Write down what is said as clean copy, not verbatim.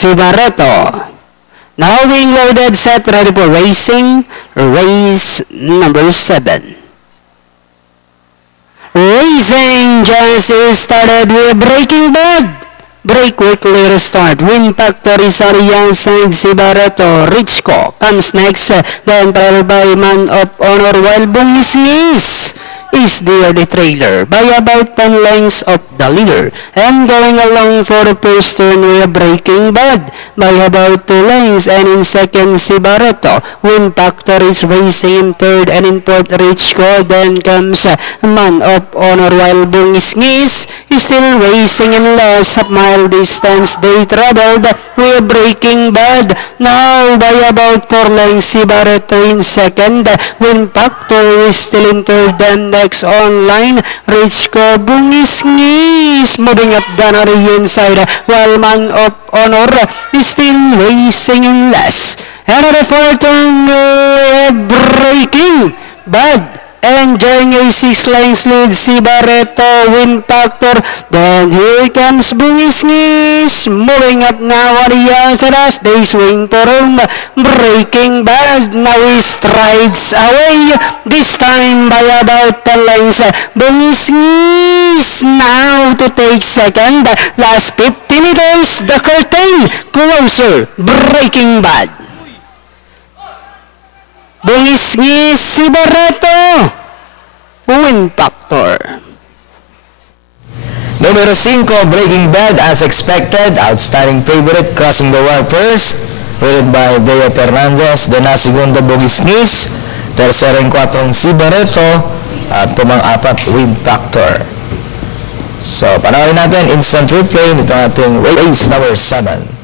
si Barreto. Now being loaded, set, ready for racing. Race number 7. Racing just started with Breaking Bad. Break quickly restart. Win factor is on the young side. Si Barreto. Richco comes next. Then followed by Man of Honor while Bungisngis is the trailer by about 10 lengths of the leader. And going along for the first turn we are Breaking Bad by about 2 lengths. And in second, si Barreto. Win factor is racing in third. And in fourth, Richco. Then comes Man of Honor while Bungisngis is still racing in less mile distance. They traveled. We are Breaking Bad now by about 4 lengths. Si Barreto in second. Win factor is still in third. And next online, Richco, Bungisngis moving up down on the inside while Man of Honor is still racing in less. And at the fourth turn, Breaking Bad enjoying a 6 lengths lead. Si Barreto, win factor. Then here comes Bungisngis moving up now on the outside as they swing for home. Breaking Bad now he strides away, this time by about 10 lengths. Bungisngis now to take second. Last 50 meters, the curtain closer. Breaking Bad. Bungisngis, si Barreto, win factor. Numero 5, Breaking Bad as expected. Outstanding favorite crossing the wire first, followed by Deo Fernandez. Then na segundo, Bungisngis. Tercero and 4, si Barreto. At pumang-apat, win factor. So, panoorin natin instant replay nito ating race number 7.